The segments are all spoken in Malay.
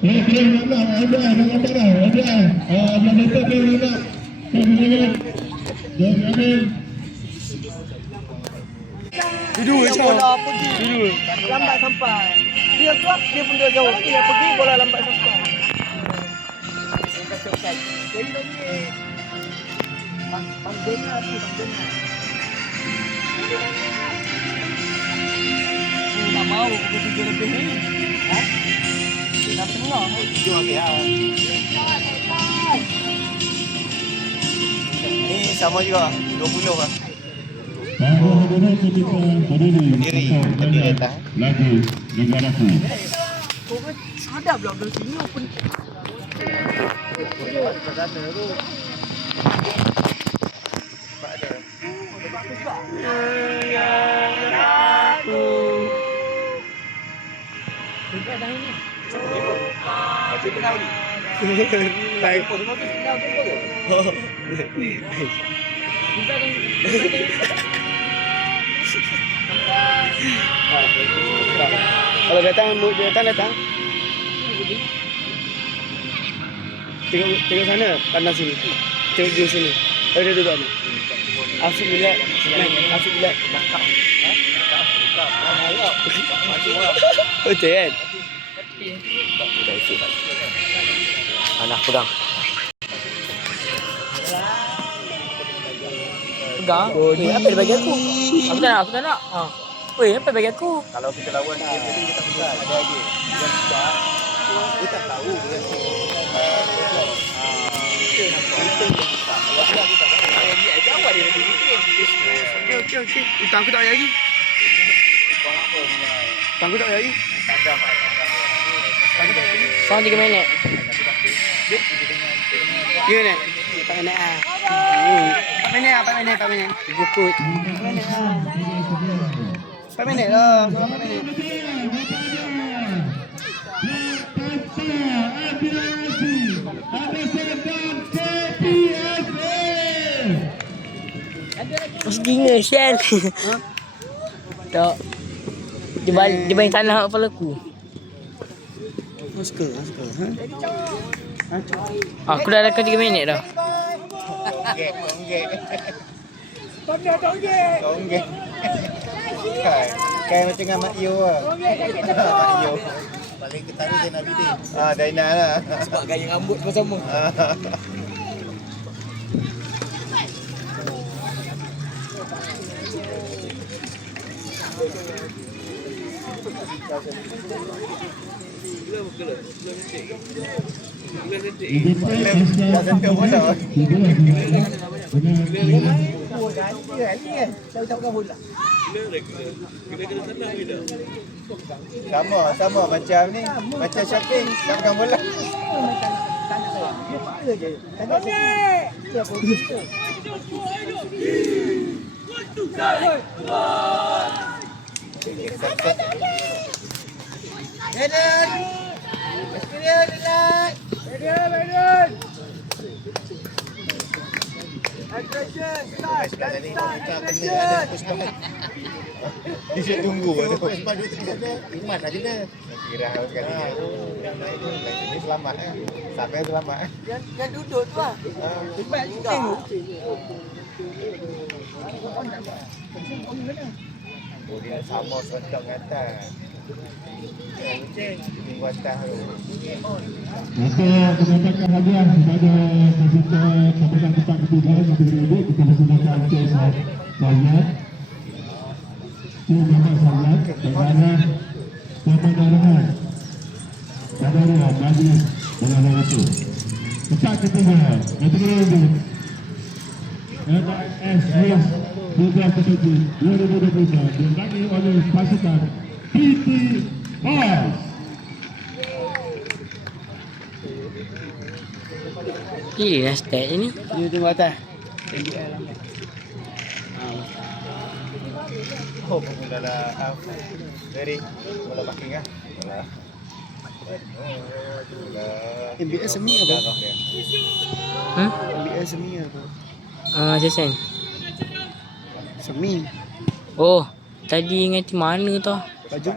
Duduk je. Bola pergi. Duduk. Lambat sampai. Dia keluar, dia pun dia jauh. Dia pergi, bola lambat sampai. Jadi lagi. Pandena tu, pandena. Tak mau pukul 7 lebih ni. Ha? Dah tengah. 7 habis lah. Ni sama juga. 20 lah. Berdiri atas. Lagu negaraku. Korang sadar pula belah sini pun. Kalau datang datang. Tengok sana, pandang sini. Tengok dia sini. Kalau dia duduk ni. Asyik bila. Betul kan? Anak pegang. Pegang? Weh, apa dia bagi aku? Aku tak nak. Ha. Weh, apa dia bagi aku? Kalau kita lawan dia, kita tak pegang. Ada lagi. Dia tak tahu. Okey. Hutang aku tak payah lagi. Sekarang 3 minit. Ya ni. 4 minit ah. 4 minit. 3 kut. 4 minit lah. 4 minit. Masih gina sial. Tak. Dia balik tanah kepala aku. Suka. Aku dah lakukan 3 minit dah. Tonggek. Kayak macam dengan Mak Yo lah. Mak Yo. Paling ketara Zainal Abidin. Daina lah. Sebab gaya rambut pun sama. Dah sentuh pun dah. Sama macam ni. Macam shopping, tak pegang bola. Dia tunggu tu. Sebab dia tengok iman aja dia. Kira sekali. Ini selamat eh. Sampai selamat eh. Yang duduk tu lah. Cepat juga. Dia sama sedang atas. Tunggu atas tu. Untuk mendapatkan hadiah kepada peserta pameran tempat ketiga kita persilakan Cik Sayyid. Cik Muhammad Sayyid kepada pemenangan Padanya Majlis Belangan itu. Tempat ketiga Negeri Induk MIS Race 2023 dimenangi oleh pasukan PT Boys. Pilih lah start ni. Dia tengok atas. Oh, mula dah dari mula parking ah. MBS semi apa? Hmm? MBS semi apa? Jason. Semi. Oh, tadi ingat mana tu? Baju.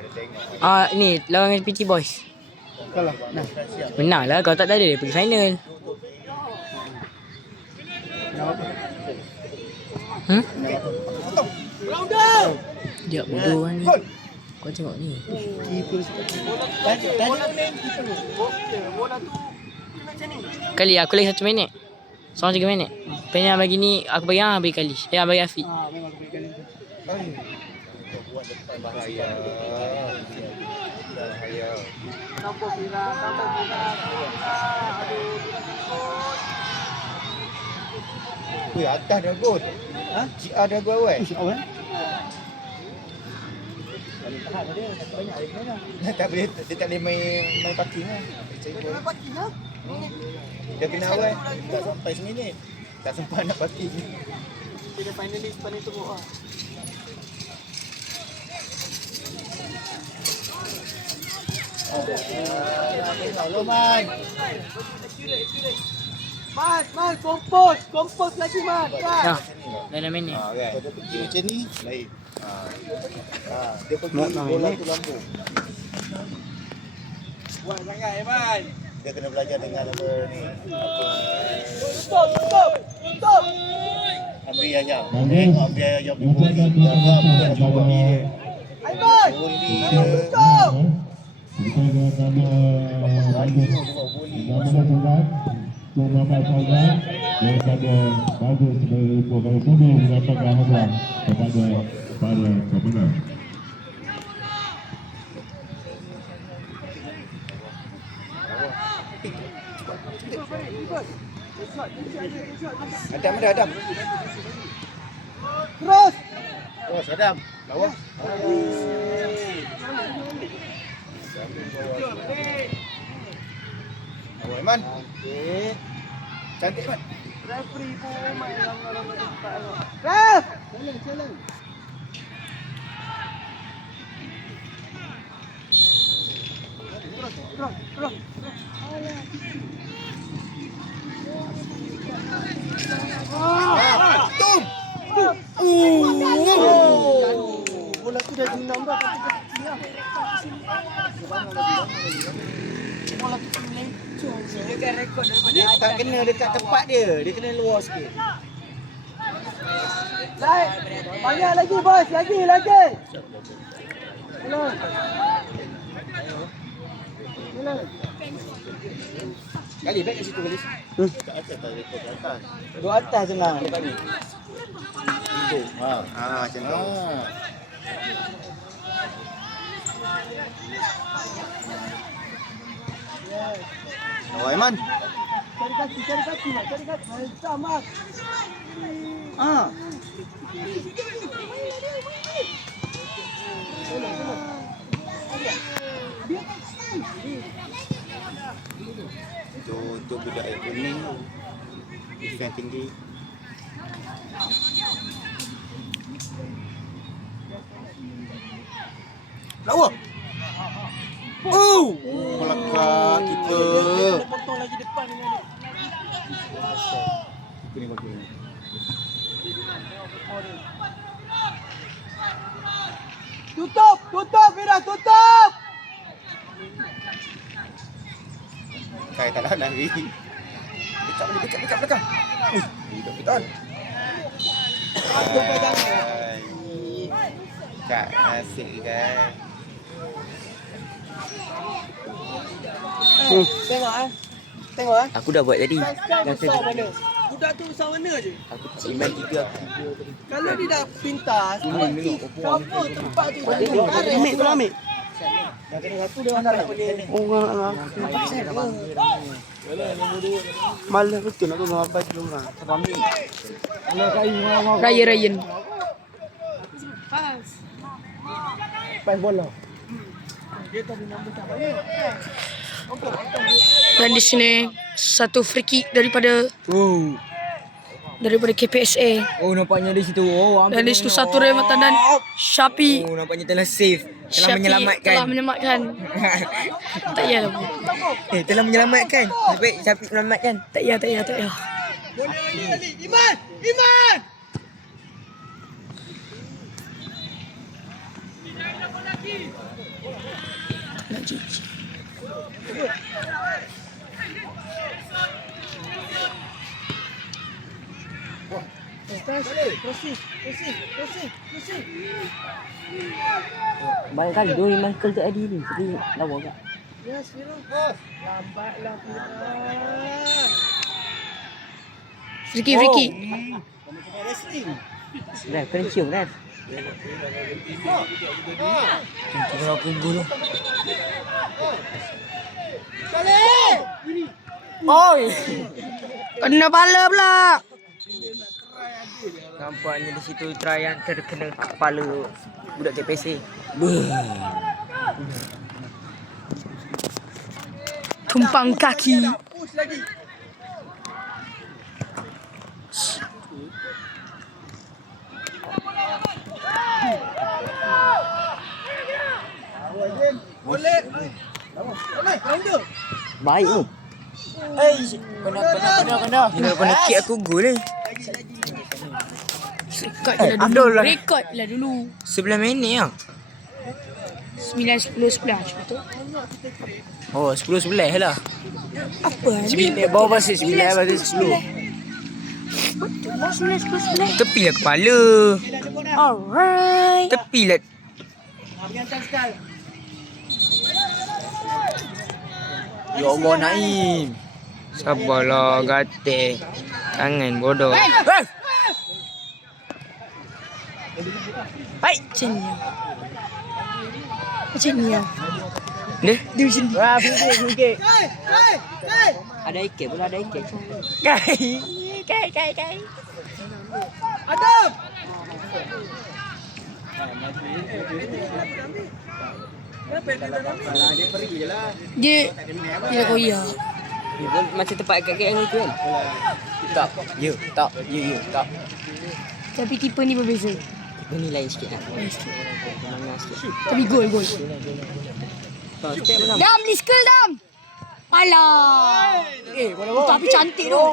Ni lawan PT Boys. Kalah. Nah. Menang lah. Kalau tak ada dia pergi final. Hmm? Dia bodoh kan ni. Kau tengok ni. Kali aku lagi 1 minit. Seorang 3 minit. Pengen bagi ni aku bagi bagi kali. Bagi Afiq. Memang berikan itu. Buat depan bahaya. Bahaya. Sampai kira. Weh, atas dah gol. Ha? GR dah gol awal. Awal. Tak boleh, dia tak boleh main parking lah. Parking lah. Dia kena awal. Tak sampai seminit. Tak sempat nak parking. Kira finalist paling teruk lah. Man, kompos lagi man. Dah. Dah 6 minit. Kan? Kalau dia pergi macam ni, lain. Dia pergi Mak nak bola main. tu lampu. Buat sangat man. Dia kena belajar dengan apa ni. Stop. Ambil ayam. Bagus. Ambil ayam. Ucapan kepada Aiman. Buli Stop. kepada nama bagus nama tuan Muhammad Fauzan daripada bagus sebagai budi menyampaikan hadiah kepada para pemenang. Adam. Terus. Terus Adam. Bawah. Bawah Iman. Cantik Iman. Referee pun main lama-lama cepat. Ref. Challenge. Terus. Tum. Bola tu dah jenam dah. Bola tu melecong. Dia kan rekod daripada Dia tak kena dekat tempat dia. Dia kena luar sikit. Baik. Banyak lagi bos. Lagi. Belum. Kali baik kat situ kali. Kat atas tak rekod kat atas. Duduk atas senang dekat ni. Macam tu. Bawah Iman. Cari kaki. Mantap mak. Itu untuk budak air kuning. Defense tinggi. Lawa. Melekak kita. Potong lagi depan dengan dia. Kuning. Tutup Fira, tutup. Kai tak nak lari. Dekat belakang. Hidup betul. Aku pegang. Kak asyik kan. Tengok Aku dah buat tadi. Dah besar mana? Budak tu besar mana je? Aku iman 3. Kalau dia dah pintas, mesti cover tempat tu. Ambil tu ambil. Orang malah betul nak tolong abang dulu orang. Siapa ambil? Ryan. Pas bola. Dan di sini satu free kick daripada KPSA. Oh nampaknya di situ. Dan di situ satu rematan dan Syafi. Oh nampaknya telah save. Telah Syafi telah menyelamatkan. Tak payah lah. Telah menyelamatkan. Baik Syafiq menyelamatkan. Tak payah. Boleh Ali. Iman! Nak cuci. Banyak kali dua Michael tadi ni. Tapi lawa agak. Friki, Friki. Dah, kena cium dah. Kalau aku gul. Oi. Kena pala pula. Nampaknya di situ Trayan terkena kepala budak KPC. Tumpang kaki. Baik tu. Kena kick aku gol ni. Rekod je lah dulu. Rekod lah dulu. 11 minit ah. 9, 10, 11. Betul? Oh, 10-11 lah. Apa ni? 9 bawah pasal 9 pasal 10. Betul lah 9, 10, 11. Tepilah kepala. Alright. Tepilah. Ya Allah Naim. Sabarlah gatik. Tangan bodoh. Hai. Macam ni. Macam ni. Deh. Dia macam ni. Wah, fikir. Ada ikat pula, ada ikat. Kai. Dia dah koyak. Macam tempat kat yang itu kan? Tak. Ya, tak. Ya, tak. Tapi keeper ni berbeza. Ini lain sikit lah. Lain sikit. Menang sikit. Tapi gol. Step menang. Dam, Liskal dam. Alah. Tapi cantik tu.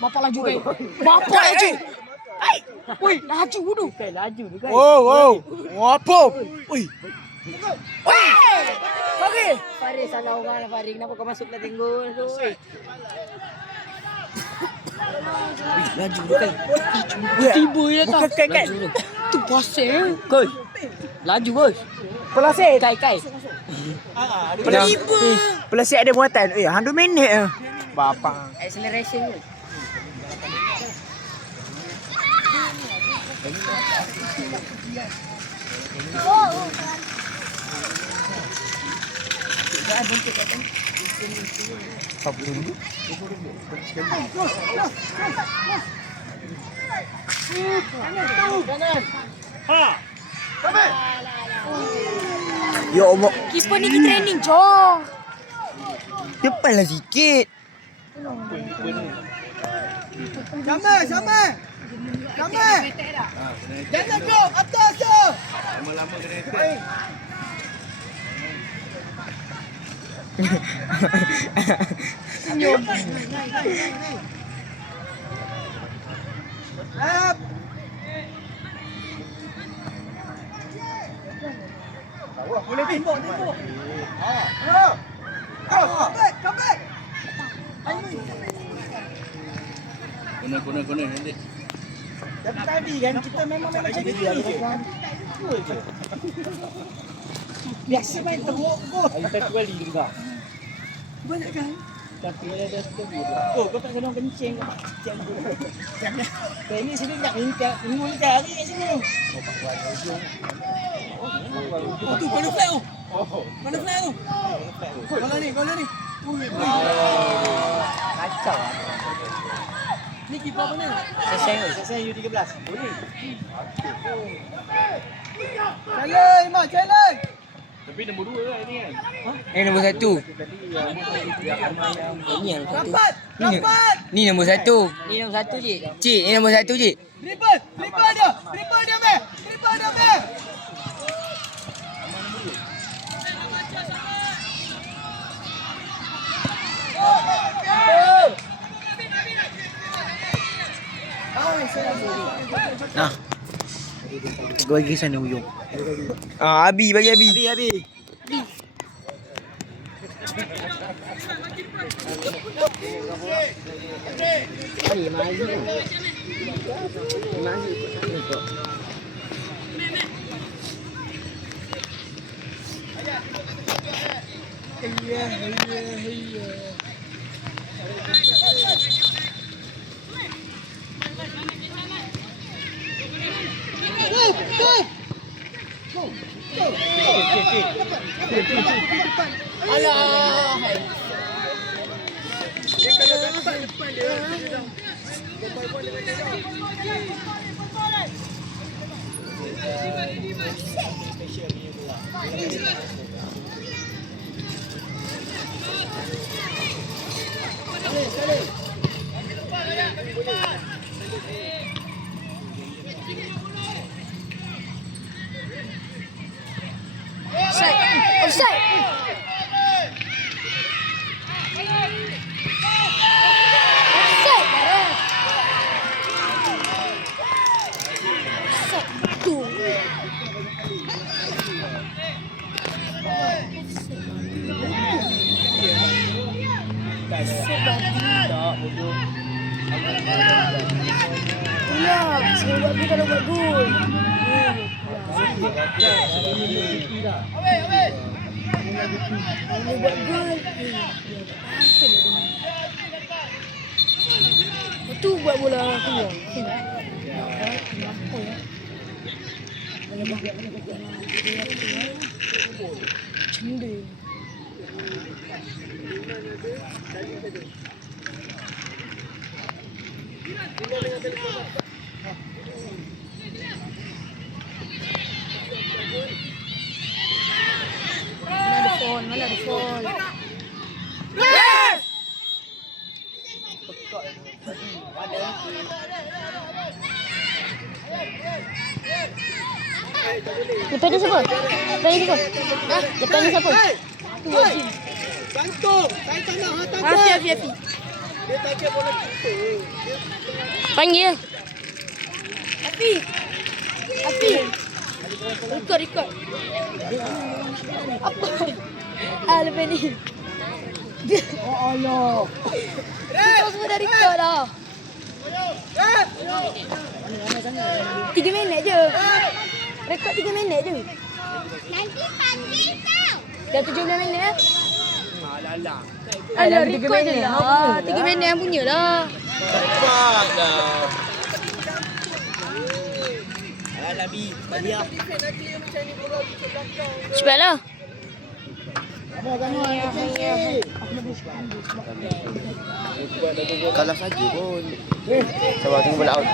Bapak laju kan. Bapak laju. Hai. Oi, laju tu. Kan laju tu kan. Apa? Oi. Okey. Farid salah orang lah Farid. Kenapa kau masuk dalam tenggol tu? Laju tu kan. Tiba je tak. Bukan kan? Tu pasal. Gol. Laju bos. Pelasik. Kai. Pelasik ada muatan. 100 minit ah. Bapak. Acceleration tu. Ya Allah. Keeper ni kita training, jom. Cepatlah sikit. Sama. Jangan go atas tu. Lama-lama kena attack. Senyum. Boleh tembak. Come back. Kena nanti. Tapi tadi kan kita memang macam ni. Biasa main teruk kau. Kita kembali juga. Banyak kan? Tapi ada kau tak kena kencing kau. Ini sini tak minta, minum cari sini. Oh tu kena flag tu. Mana flag tu? Bola ni. Kacau. Ni kiper mana? Saya U13. Boleh. Challenge. Tapi nombor 2 lah ini kan. Nombor 1. Ini yang satu. Ni nombor 1. Ni nombor 1 je. Cik, ni nombor 1 je. Triple dia. Triple dia, be. Nah. Gua lagi sana Uyung. Abi bagi Abi. Abi. Offside. Itulah, saya buat gol kalau buat gol. Kalau buat gol, itu buat bola keluar. Kenapa ya? Cenda. Mana ada phone? Yes! Depan ni siapa? Depan ni siapa? Ha? Depan ni siapa? Tu Wajib. Gantung. Saya tak nak hantar gol. Afi. Dia tajuk bola kita. Panggil. Afi. Record. Apa? Lepas ni. Oh Allah. Kita semua dah record dah. 3 minit je. Rekod 3 minit je. Nanti panggil kau. Dah 17 minit eh? Alah. Alah, record je lah. 3 minit yang punya lah. Alah Bi. Baliak. Cepatlah. Kalah saja pun. Sabar tunggu bola out.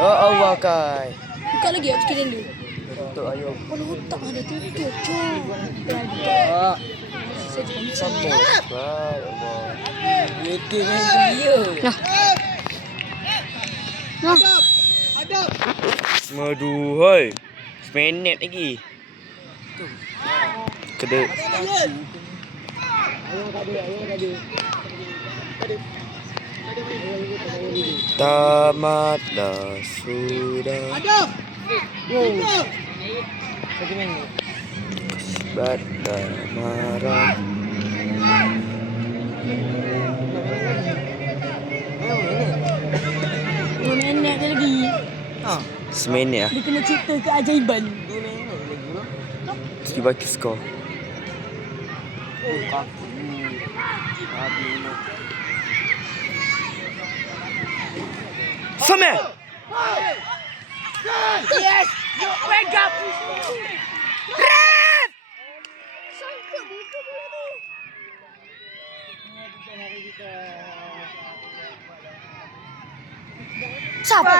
Oh Allah kai. Buka lagi sikit tenda. Untuk ayo. Kepala otak ada tutup. Sampai. Ya Allah. Lekeh main dia. Nah. Hadap. Maduhai. Seminit lagi. Kedek. Tamatlah sudah. Hadap. Bata marah. Dua minit je lagi. Seminit lah. Dia kena cerita keajaiban. Kita bagi skor. Sama. Yes! Wake up! Ref! Sangka buka bola tu. Siapa?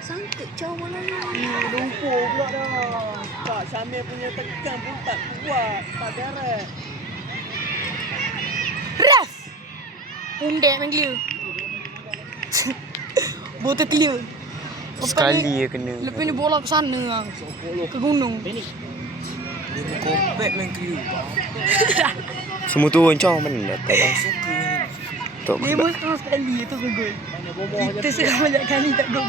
Sangka jauh bola ni. Lumpur pula dah. Tak, Syamil punya tekan pun tak kuat. Tak beres. Ref! Pundek main clear. Botol clear. Sekali je kena. Lepas ni bola ke sana lah. Ke gunung. Kopet main clear. Semua turun macam mana datang lah. Tak Dia kena. pun setengah sekali tu ke gol. Kita sudah banyak kali tak gol.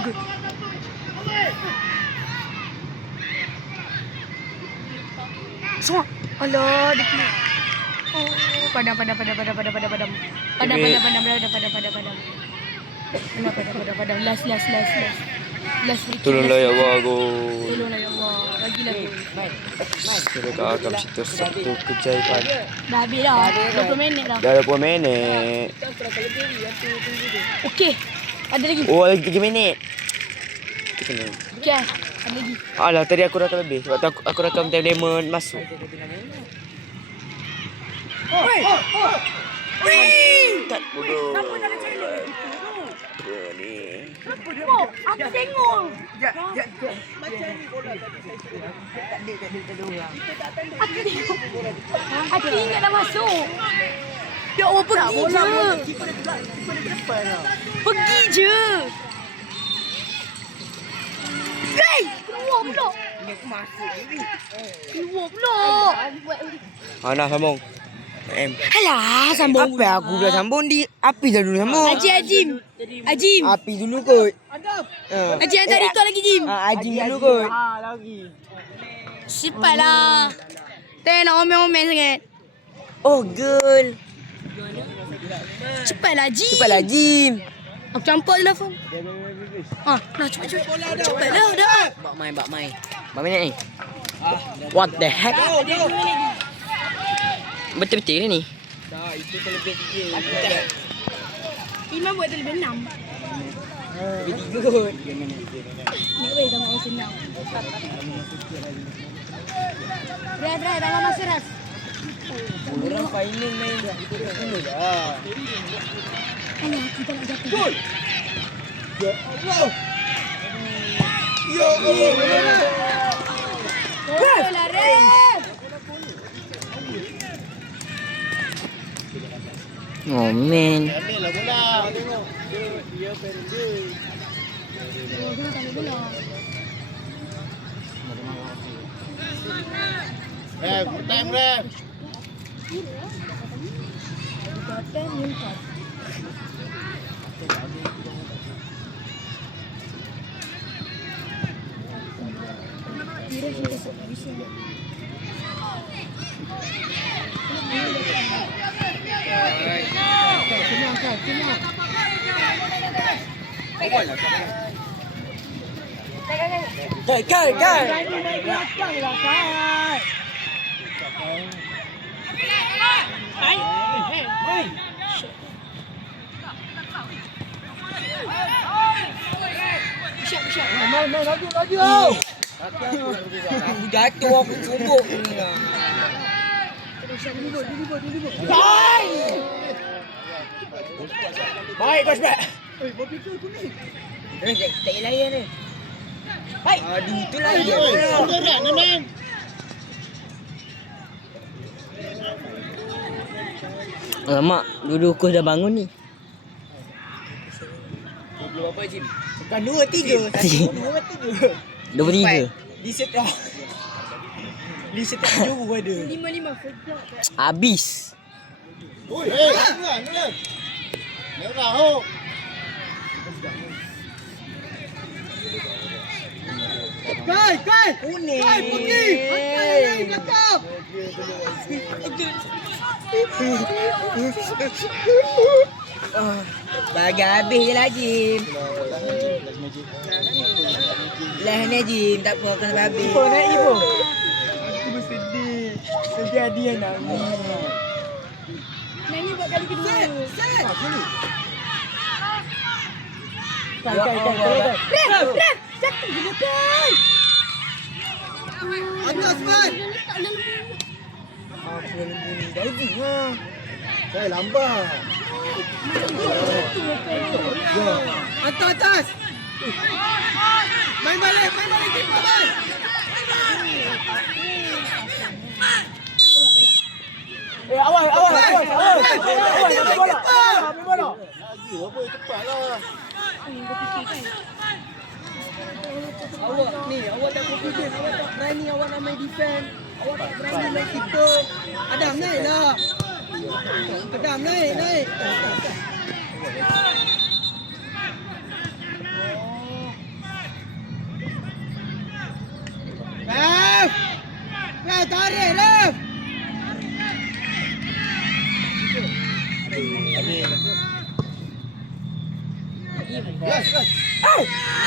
Semua. Alah, dia clear. Padam. Padam. Last. Tolonglah ya Allah aku. Tolonglah ya Allah. Lagi. Mereka akan situ satu keajaiban. Dah habis dah. 20 minit dah. Dah 20 minit. Okey. Ada lagi. Oh, lagi 3 minit. Okey. Ada lagi. Alah, tadi aku rakam lebih. Sebab tu aku rakam time Lemon masuk. Tak bodoh. Apa ni? Oh, aku tengok. Aku ingat dah masuk. Ya Allah, pergi je. Pergi je. Hey, keluar pula. Keluar pula. Nak sambung. Alah, sambung. Apa aku dah sambung di api dah dulu sambung. Ajim. Api dulu kot. Ajim yang tadi tu lagi, Jim. Aji dulu kot. Cepatlah. Tak nak omel-omel sangat. Oh girl. Cepatlah, Jim. Cepatlah Jim. Aku campur je lah phone. Nah cepat. Cepatlah dah. Bak mai. Berapa minit ni? What the heck? Betul-betul ni. Imam buat tu lebih 6. Lebih 3 kot. Nak weh sama orang senang. Dah dah masuk ras. Orang final main itu kat sana dah. Alah, kita nak jatuh. Ya Allah. Alah, Ref. Oh man. Ambil lah bola. Tengok. Dia pendek. Good time, Ref. Kai. Jatuh aku cumbuk ni lah. Baik, Coach Bat. Tak layan ni. Hai. Aduh, itu lagi. Berat, Neneng. Alamak, dulu aku dah bangun ni. Berapa, Jim? Bukan 2, 3. 23. Di setiap juru ada. 5. Habis. Oi, Neneng. Merah, ho. Kai. Kuning. Pergi. Hantar yang lain belakang. Bagi habis je lah Jim. Lah ni Jim, tak apa aku sampai habis. Ibu naik ibu. Aku bersedih. Sedih dia nangis. Nyanyi buat kali kedua. Set. Kai. Ref. Satu je makan. Atas, Man. Tak lalu. Apa lembu ni dah Jim lah. Kai lambat. Atas. Main balik kita, Man. Awal. Ambil bola. Lagi apa cepatlah. Awak tak confident, awak tak berani, awak nak main defend. Awak tak berani main kita. Adam naiklah. Adam naik. Ref, tarik Ref. lagi.